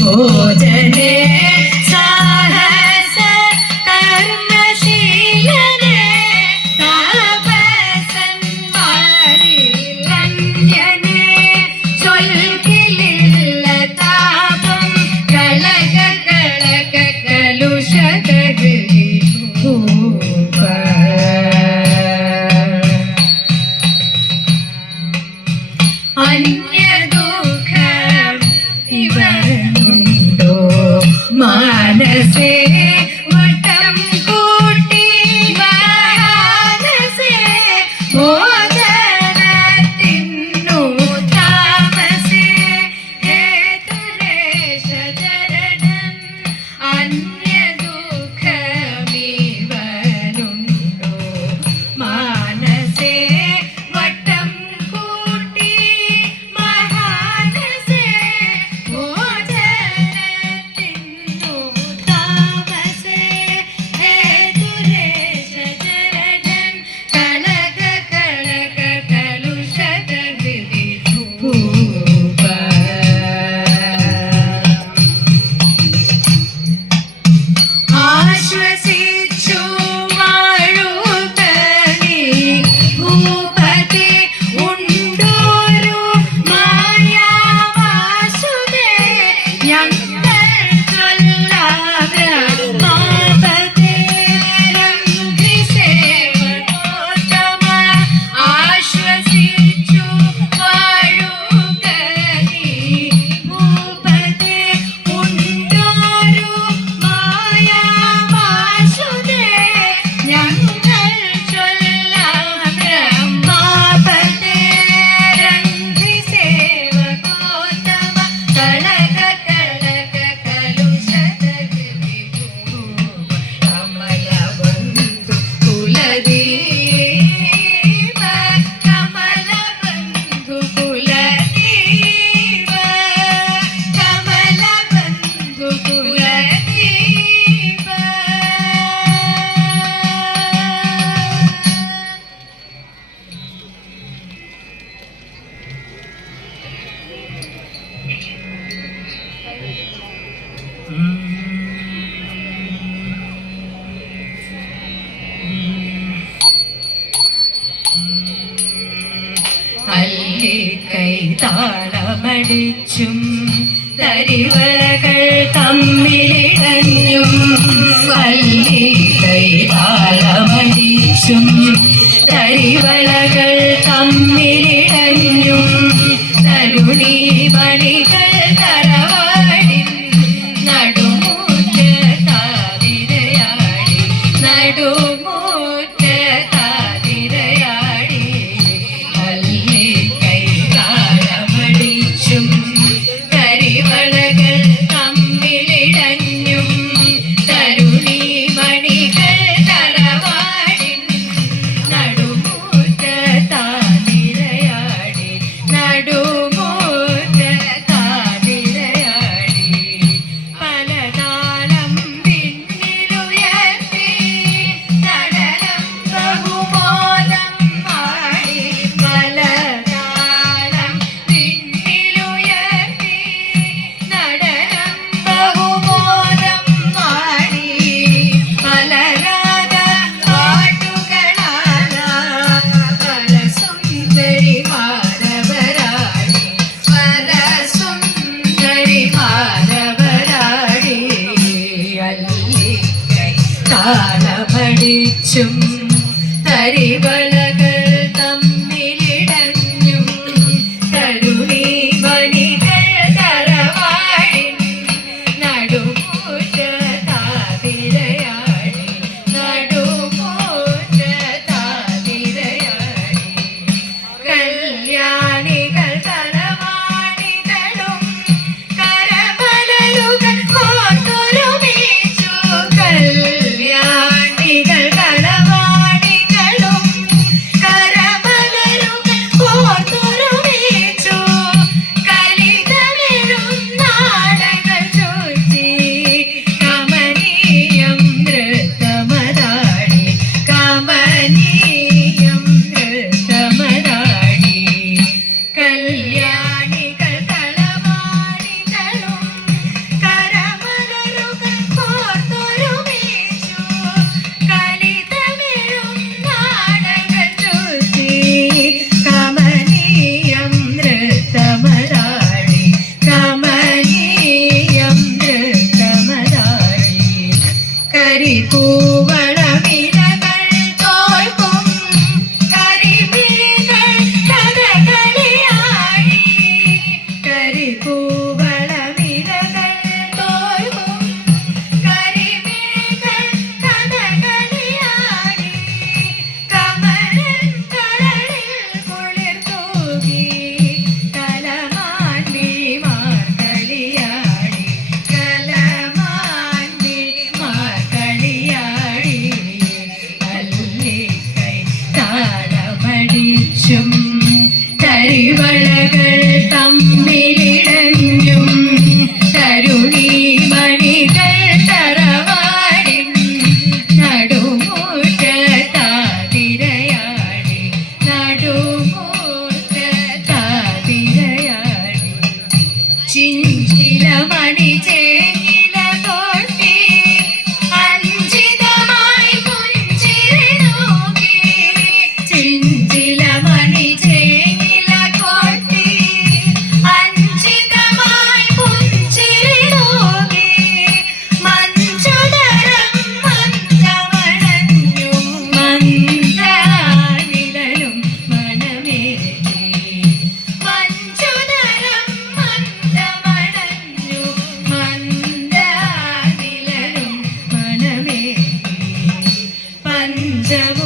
ഭോജനേ മാനസേ തരിച്ചും തരിവളകൾ തമ്മിലിടഞ്ഞും താളമടിച്ചും തരിവളകൾ തമ്മിലിടഞ്ഞും തരുണി മണികൾ over. Devil.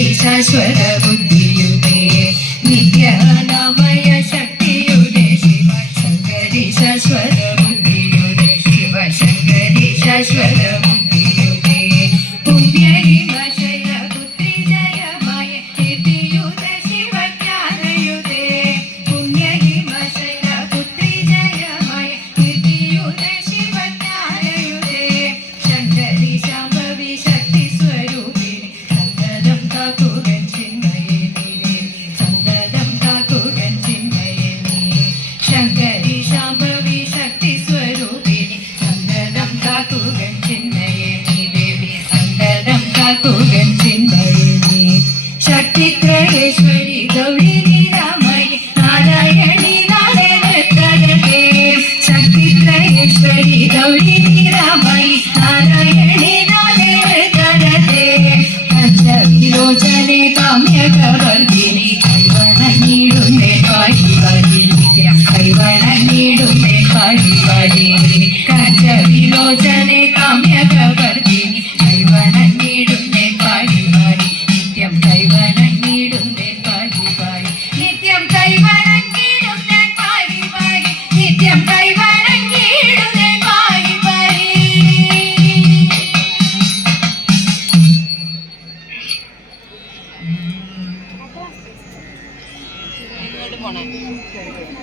Sivasankari ശാശ്വത त्रयम्बिम्बरिणी शक्तित्रयेश्वरि गौरी निरामयि नारायणि नारायणतरदे शक्तित्रयेश्वरि गौरी निरामयि नारायणि नारायणतरदे पञ्चविरोचने काम्यकवर्धिनि कैवण नीडुमे कालिवरिणि कैवण नीडुमे कालिवरिणि कञ्चविरोचने 对对